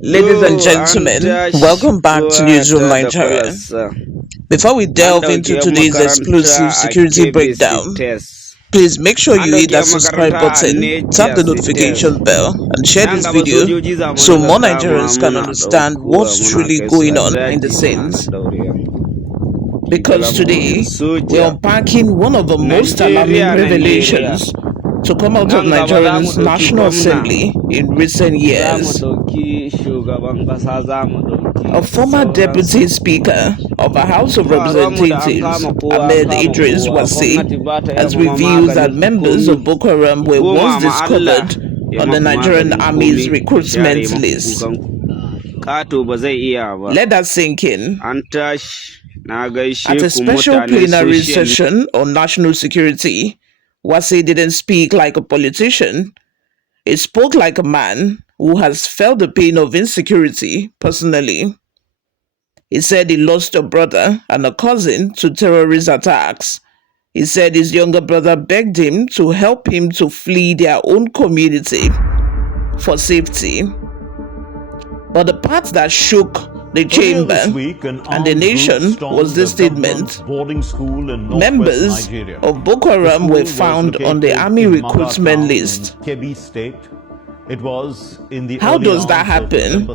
Ladies and gentlemen, welcome back to Newsroom Nigeria. Before we delve into today's explosive security breakdown, please make sure you hit that subscribe button, tap the notification bell, and share this video so more Nigerians can understand what's truly going on in the scenes. Because today, we're unpacking one of the most alarming revelations to come out of Nigeria's National Assembly in recent years. A former Deputy Speaker of the House of Representatives, Ahmed Idris Wase, has revealed that members of Boko Haram were once discovered on the Nigerian Army's recruitment list. Let that sink in. At a special plenary session on national security, Wase didn't speak like a politician. He spoke like a man who has felt the pain of insecurity personally. He said he lost a brother and a cousin to terrorist attacks. He said his younger brother begged him to help him to flee their own community for safety. But the part that shook the chamber and the nation was this statement. Members of Boko Haram were found on the army recruitment list. How does that happen?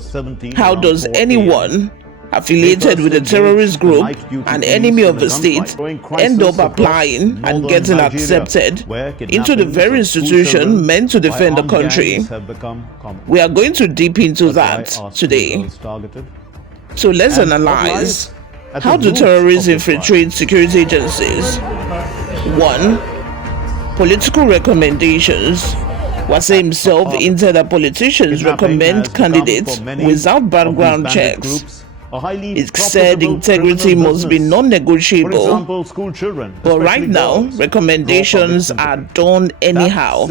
How does anyone affiliated with a terrorist group, an enemy of the state, end up applying and getting accepted into the very institution meant to defend the country? We are going to deep into that today. So let's analyze, how do terrorists infiltrate security agencies? 1. Political recommendations. Wase himself hinted that politicians recommend candidates without background checks. It said integrity must be non-negotiable. But right now, recommendations are done anyhow.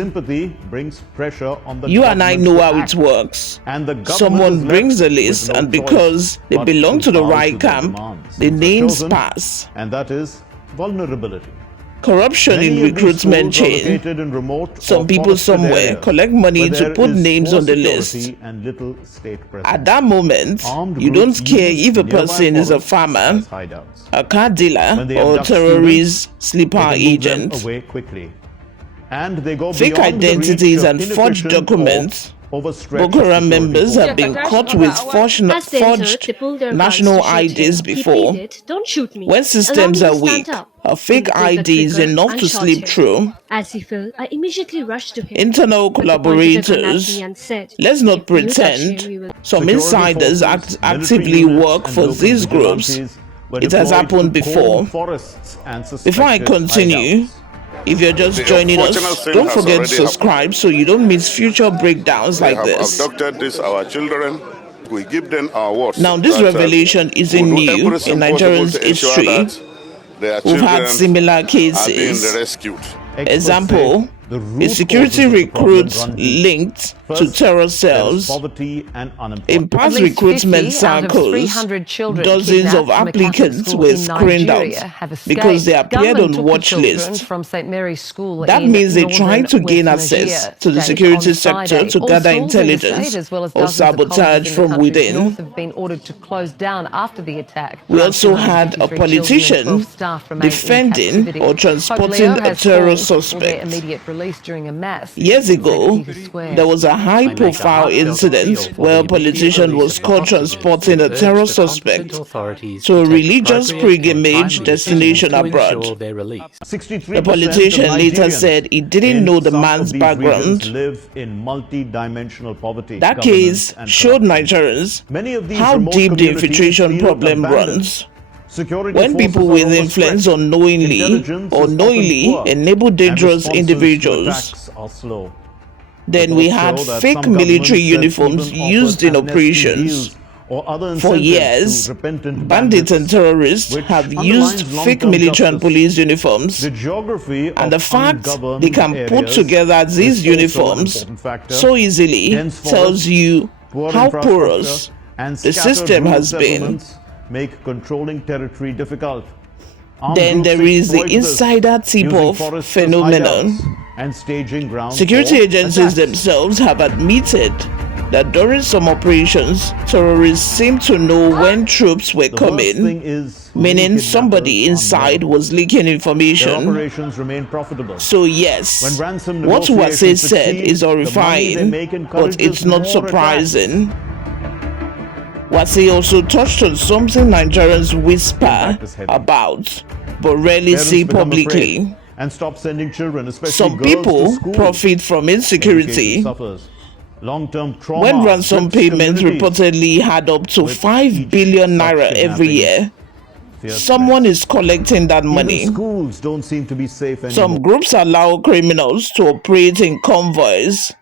You and I know how it works. Someone brings a list, and because they belong to the right camp, the names pass. And that is vulnerability. Corruption in recruitment chain. Some people somewhere collect money to put names on the list. At that moment, you don't care if a person is a farmer, a car dealer, or a terrorist sleeper agent. Fake identities and forged documents. Boko Haram members have been caught with forged national IDs before. When systems are weak, a fake ID is enough to slip through. Internal collaborators. Let's not pretend some insiders actively work for these groups. It has happened before. Before I continue, if you're just joining us, don't forget to subscribe so you don't miss future breakdowns like this. Our children, we give them our words. Now, this revelation isn't new in Nigeria's history. We've had similar cases. Example, a security recruit linked to terror cells. In past recruitment cycles, dozens of applicants were screened out because they appeared on watch lists. That means they tried to gain access to the security sector to gather intelligence or sabotage from within. We also had a politician defending or transporting a terror suspect. Years ago, there was a high-profile incident where a politician was caught transporting a terror suspect to a religious pilgrimage destination abroad. The politician later said he didn't know the man's background. That case showed Nigerians how deep the infiltration problem runs. When people with influence unknowingly or knowingly enable dangerous individuals. Then we had fake military uniforms used in operations. For years, bandits and terrorists have used fake military and police uniforms, and the fact they can put together these uniforms so easily tells you how porous the system has been. Make controlling territory difficult. Then there is the insider tip-off phenomenon. And staging ground security agencies themselves have admitted that during some operations, terrorists seemed to know when troops were The worst thing coming, is meaning somebody inside was leaking their information. operations remain profitable. So yes, When ransom what Wase negotiations said succeed, is the money they horrifying, make but encourages it's not more surprising. Wase also touched on something Nigerians whisper Impact is heavy. about, but rarely Parents see become publicly. afraid and stop sending children, especially Some girls, to people school. profit from insecurity. Education suffers. Long-term trauma When ransom grips payments communities. reportedly add up to With 5 each billion such naira every kidnapping, year, fear someone spreads. is collecting that money. Even schools don't seem to be safe anymore. Some groups allow criminals to operate in convoys.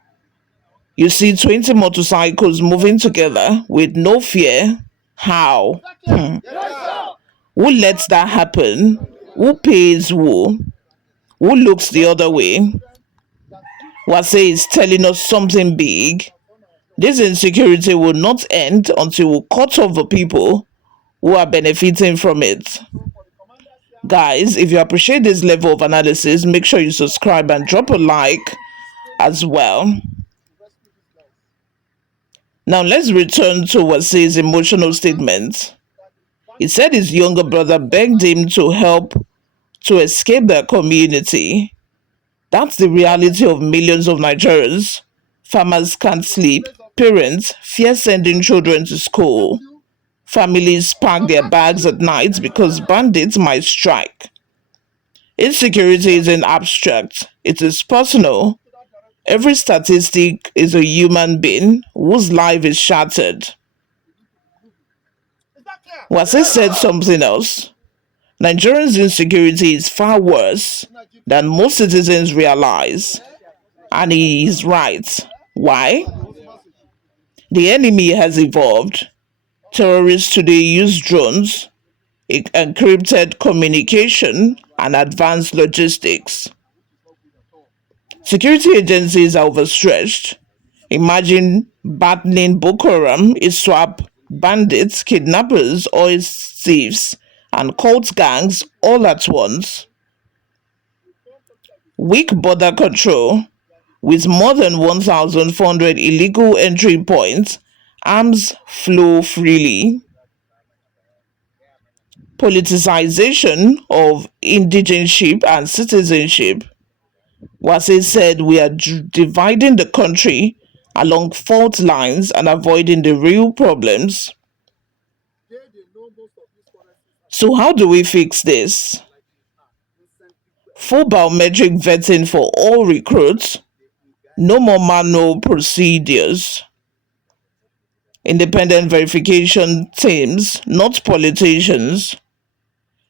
You see 20 motorcycles moving together with no fear. How? Who lets that happen? Who pays who? Who looks the other way? Wase is telling us something big. This insecurity will not end until we cut off the people who are benefiting from it. Guys, if you appreciate this level of analysis, make sure you subscribe and drop a like as well. Now let's return to Wase's emotional statement. He said his younger brother begged him to help to escape their community. That's the reality of millions of Nigerians. Farmers can't sleep. Parents fear sending children to school. Families pack their bags at night because bandits might strike. Insecurity isn't abstract, it is personal. Every statistic is a human being whose life is shattered. Wase said something else. Nigerians' insecurity is far worse than most citizens realize. And he is right. Why? The enemy has evolved. Terrorists today use drones, encrypted communication, and advanced logistics. Security agencies are overstretched. Imagine battling Boko Haram, ISWAP, bandits, kidnappers, oil thieves, and cult gangs all at once. Weak border control, with more than 1,400 illegal entry points, arms flow freely. Politicization of indigenship and citizenship. Wase said we are dividing the country along fault lines and avoiding the real problems. So how do we fix this? Full biometric vetting for all recruits. No more manual procedures. Independent verification teams, not politicians.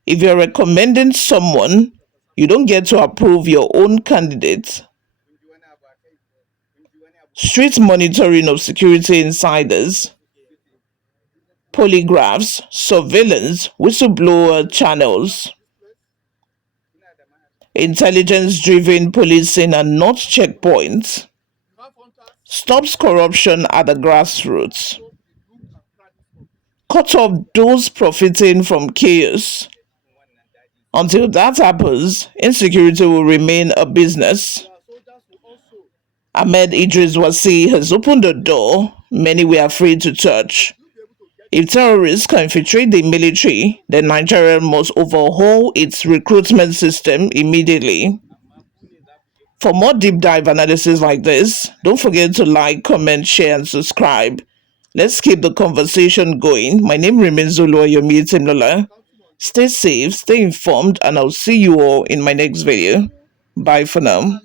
If you're recommending someone, you don't get to approve your own candidate. Strict monitoring of security insiders. Polygraphs, surveillance, whistleblower channels. Intelligence-driven policing and not checkpoints. Stops corruption at the grassroots. Cut off those profiting from chaos. Until that happens, insecurity will remain a business. Ahmed Idris Wase has opened a door many were afraid to touch. If terrorists can infiltrate the military, then Nigeria must overhaul its recruitment system immediately. For more deep dive analysis like this, don't forget to like, comment, share, and subscribe. Let's keep the conversation going. My name remains Oluwayomi Timlola. Stay safe, stay informed, and I'll see you all in my next video. Bye for now.